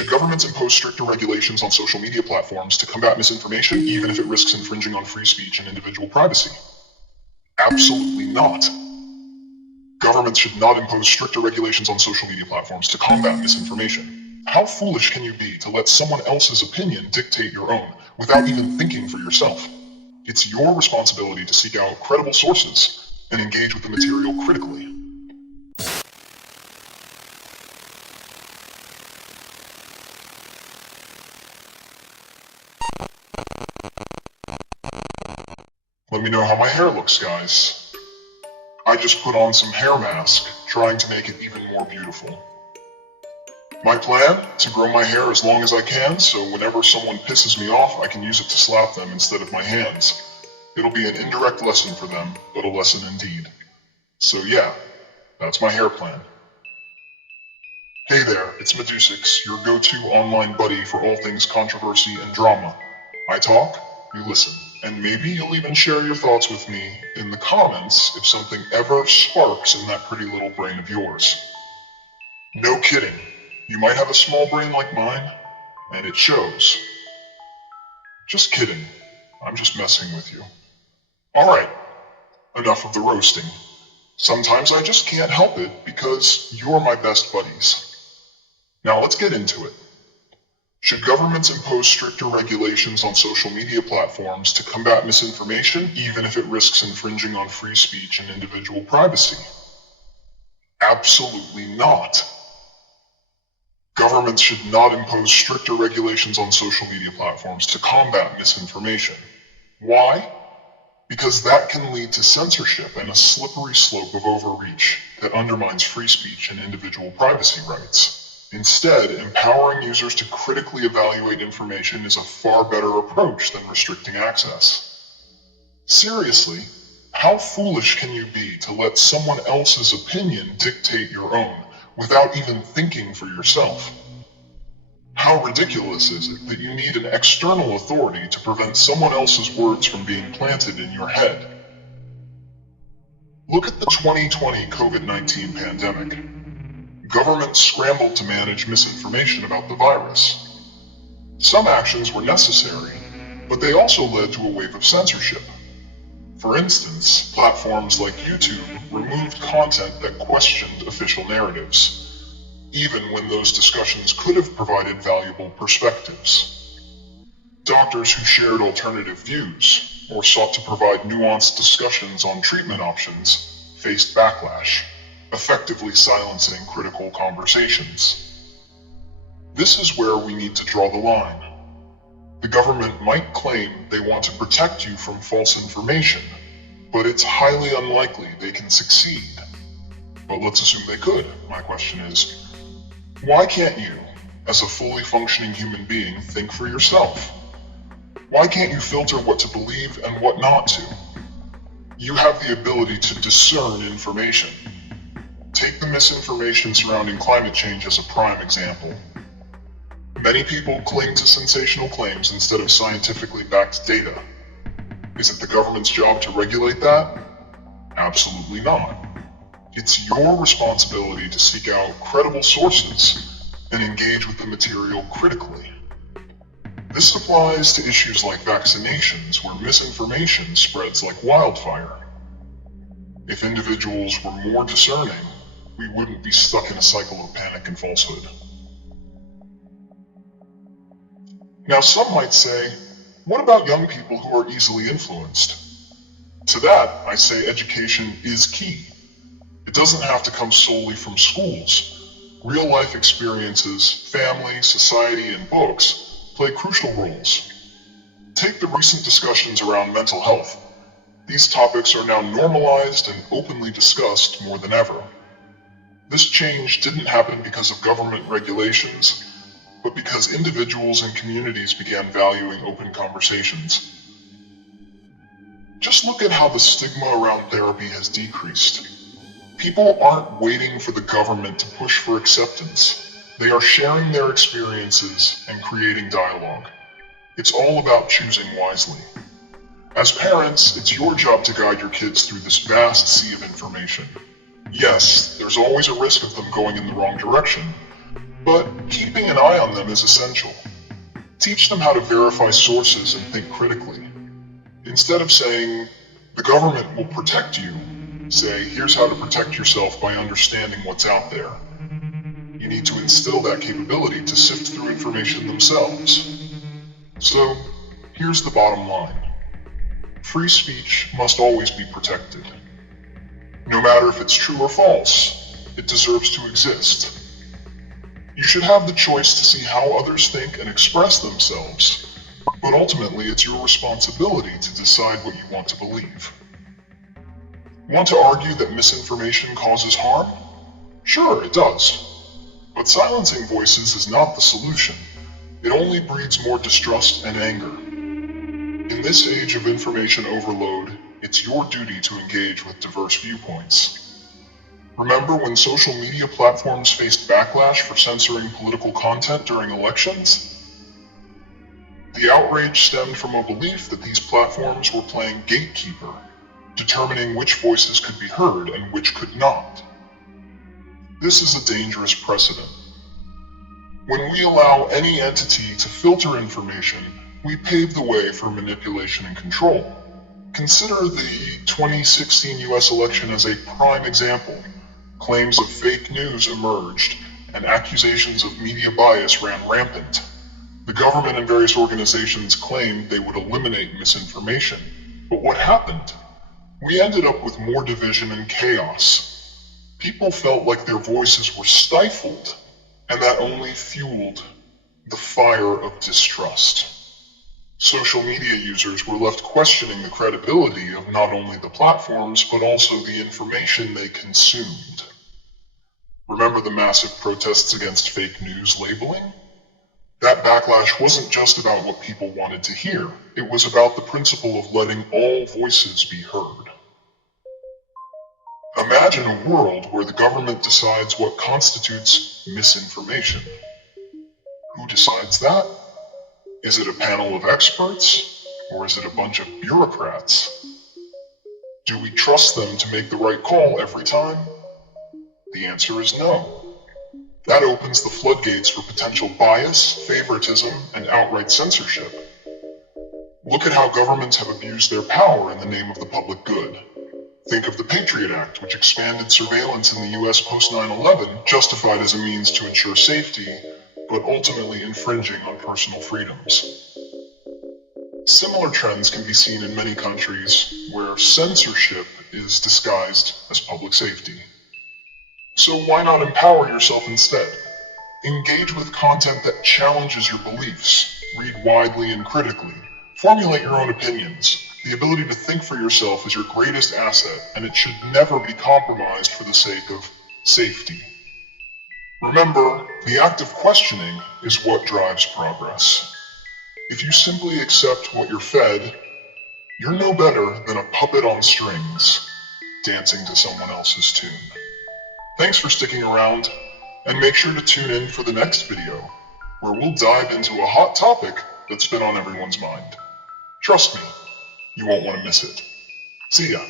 Should governments impose stricter regulations on social media platforms to combat misinformation, even if it risks infringing on free speech and individual privacy? Absolutely not. Governments should not impose stricter regulations on social media platforms to combat misinformation. How foolish can you be to let someone else's opinion dictate your own, without even thinking for yourself? It's your responsibility to seek out credible sources and engage with the material critically. Let me know how my hair looks, guys. I just put on some hair mask, trying to make it even more beautiful. My plan? To grow my hair as long as I can, so whenever someone pisses me off, I can use it to slap them instead of my hands. It'll be an indirect lesson for them, but a lesson indeed. So yeah, that's my hair plan. Hey there, it's Medusux, your go-to online buddy for all things controversy and drama. I talk, you listen, and maybe you'll even share your thoughts with me in the comments if something ever sparks in that pretty little brain of yours. No kidding, you might have a small brain like mine, and it shows. Just kidding, I'm just messing with you. Alright, enough of the roasting. Sometimes I just can't help it because you're my best buddies. Now let's get into it. Should governments impose stricter regulations on social media platforms to combat misinformation, even if it risks infringing on free speech and individual privacy? Absolutely not. Governments should not impose stricter regulations on social media platforms to combat misinformation. Why? Because that can lead to censorship and a slippery slope of overreach that undermines free speech and individual privacy rights. Instead, empowering users to critically evaluate information is a far better approach than restricting access. Seriously, how foolish can you be to let someone else's opinion dictate your own without even thinking for yourself? How ridiculous is it that you need an external authority to prevent someone else's words from being planted in your head? Look at the 2020 COVID-19 pandemic. Governments scrambled to manage misinformation about the virus. Some actions were necessary, but they also led to a wave of censorship. For instance, platforms like YouTube removed content that questioned official narratives, even when those discussions could have provided valuable perspectives. Doctors who shared alternative views, or sought to provide nuanced discussions on treatment options, faced backlash, effectively silencing critical conversations. This is where we need to draw the line. The government might claim they want to protect you from false information, but it's highly unlikely they can succeed. But let's assume they could. My question is, why can't you, as a fully functioning human being, think for yourself? Why can't you filter what to believe and what not to? You have the ability to discern information. Take the misinformation surrounding climate change as a prime example. Many people cling to sensational claims instead of scientifically backed data. Is it the government's job to regulate that? Absolutely not. It's your responsibility to seek out credible sources and engage with the material critically. This applies to issues like vaccinations, where misinformation spreads like wildfire. If individuals were more discerning, we wouldn't be stuck in a cycle of panic and falsehood. Now some might say, what about young people who are easily influenced? To that, I say education is key. It doesn't have to come solely from schools. Real-life experiences, family, society, and books play crucial roles. Take the recent discussions around mental health. These topics are now normalized and openly discussed more than ever. This change didn't happen because of government regulations, but because individuals and communities began valuing open conversations. Just look at how the stigma around therapy has decreased. People aren't waiting for the government to push for acceptance. They are sharing their experiences and creating dialogue. It's all about choosing wisely. As parents, it's your job to guide your kids through this vast sea of information. Yes, there's always a risk of them going in the wrong direction, But keeping an eye on them is essential. Teach them how to verify sources and think critically. Instead of saying, the government will protect you, say, here's how to protect yourself by understanding what's out there. You need to instill that capability to sift through information themselves. So, here's the bottom line. Free speech must always be protected. No matter if it's true or false, it deserves to exist. You should have the choice to see how others think and express themselves, but ultimately it's your responsibility to decide what you want to believe. Want to argue that misinformation causes harm? Sure, it does. But silencing voices is not the solution. It only breeds more distrust and anger. In this age of information overload, it's your duty to engage with diverse viewpoints. Remember when social media platforms faced backlash for censoring political content during elections? The outrage stemmed from a belief that these platforms were playing gatekeeper, determining which voices could be heard and which could not. This is a dangerous precedent. When we allow any entity to filter information, we pave the way for manipulation and control. Consider the 2016 US election as a prime example. Claims of fake news emerged, and accusations of media bias ran rampant. The government and various organizations claimed they would eliminate misinformation. But what happened? We ended up with more division and chaos. People felt like their voices were stifled, and that only fueled the fire of distrust. Social media users were left questioning the credibility of not only the platforms, but also the information they consumed. Remember the massive protests against fake news labeling? That backlash wasn't just about what people wanted to hear. It was about the principle of letting all voices be heard. Imagine a world where the government decides what constitutes misinformation. Who decides that? Is it a panel of experts, or is it a bunch of bureaucrats? Do we trust them to make the right call every time? The answer is no. That opens the floodgates for potential bias, favoritism, and outright censorship. Look at how governments have abused their power in the name of the public good. Think of the Patriot Act, which expanded surveillance in the US post 9/11, justified as a means to ensure safety, but ultimately infringing on personal freedoms. Similar trends can be seen in many countries where censorship is disguised as public safety. So why not empower yourself instead? Engage with content that challenges your beliefs, read widely and critically, formulate your own opinions. The ability to think for yourself is your greatest asset, and it should never be compromised for the sake of safety. Remember, the act of questioning is what drives progress. If you simply accept what you're fed, you're no better than a puppet on strings, dancing to someone else's tune. Thanks for sticking around, and make sure to tune in for the next video, where we'll dive into a hot topic that's been on everyone's mind. Trust me, you won't want to miss it. See ya.